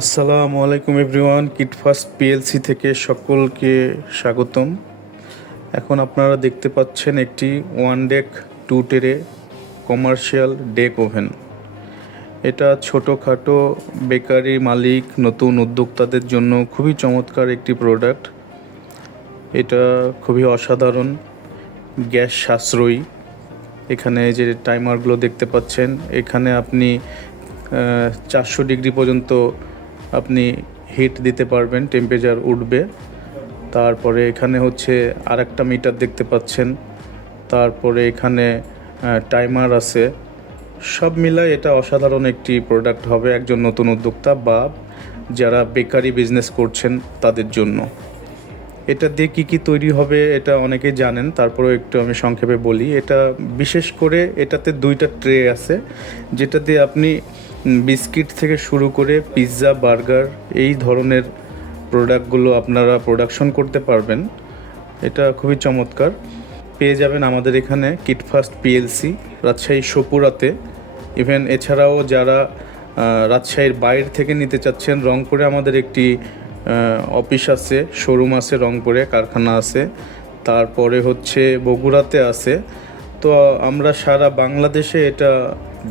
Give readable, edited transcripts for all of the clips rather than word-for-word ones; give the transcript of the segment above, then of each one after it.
আসসালামু আলাইকুম everyone, কিটফাস্ট PLC থেকে সকলকে স্বাগতম। এখন আপনারা দেখতে পাচ্ছেন একটি one deck two tray commercial deck oven. এটা ছোটোখাটো বেকারি মালিক, নতুন উদ্যোক্তাদের জন্য খুবই চমৎকার একটি প্রোডাক্ট। এটা খুবই অসাধারণ, গ্যাস সাশ্রয়ী। এখানে যে টাইমারগুলো দেখতে পাচ্ছেন, এখানে আপনি 400 ডিগ্রি পর্যন্ত আপনি হিট দিতে পারবেন, টেম্পারেচার উঠবে। তারপরে এখানে হচ্ছে আরেকটা মিটার দেখতে পাচ্ছেন। তারপরে এখানে টাইমার আছে। সব মিলায় এটা অসাধারণ একটি প্রোডাক্ট হবে একজন নতুন উদ্যোক্তা বা যারা বেকারি বিজনেস করছেন তাদের জন্য। এটা দিয়ে কী তৈরি হবে এটা অনেকেই জানেন, তারপরেও একটু আমি সংক্ষেপে বলি। এটা বিশেষ করে এটাতে 2টা ট্রে আছে, যেটা দিয়ে আপনি বিস্কিট থেকে শুরু করে পিৎজা, বার্গার এই ধরনের প্রোডাক্টগুলো আপনারা প্রোডাকশন করতে পারবেন। এটা খুবই চমৎকার। পেয়ে যাবেন আমাদের এখানে কিটফাস্ট পিএলসি, রাজশাহী সপুরাতে। ইভেন এছাড়াও যারা রাজশাহীর বাইরে থেকে নিতে চাচ্ছেন, রংপুরে আমাদের একটি অফিস আছে, শোরুম আছে, রংপুরে কারখানা আছে। তারপরে হচ্ছে বগুড়াতে আছে। তো আমরা সারা বাংলাদেশে এটা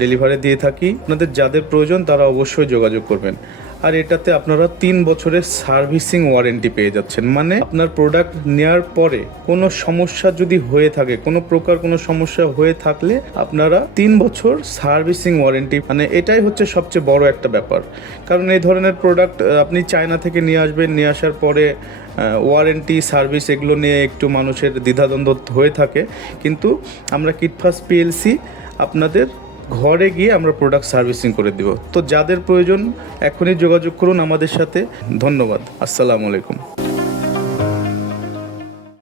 ডেলিভারি দিয়ে থাকি। আপনাদের যাদের প্রয়োজন তারা অবশ্যই যোগাযোগ করবেন। আর এটাতে আপনারা 3 বছরের সার্ভিসিং ওয়ারেন্টি পেয়ে যাচ্ছেন। মানে আপনার প্রোডাক্ট নেওয়ার পরে কোনো সমস্যা যদি হয়ে থাকে, কোনো প্রকার কোনো সমস্যা হয়ে থাকলে আপনারা 3 বছর সার্ভিসিং ওয়ারেন্টি, মানে এটাই হচ্ছে সবচেয়ে বড় একটা ব্যাপার। কারণ এই ধরনের প্রোডাক্ট আপনি চায়না থেকে নিয়ে আসবেন, নিয়ে আসার পরে ওয়ারেন্টি, সার্ভিস এগুলো নিয়ে একটু মানুষের দ্বিধাদ্বন্দ্ব হয়ে থাকে। কিন্তু আমরা কিটফাস্ট পিএলসি আপনাদের ঘরে গিয়ে আমরা প্রোডাক্ট সার্ভিসিং করে দেব। তো যাদের প্রয়োজন এখনই যোগাযোগ করুন আমাদের সাথে। ধন্যবাদ। আসসালামু আলাইকুম।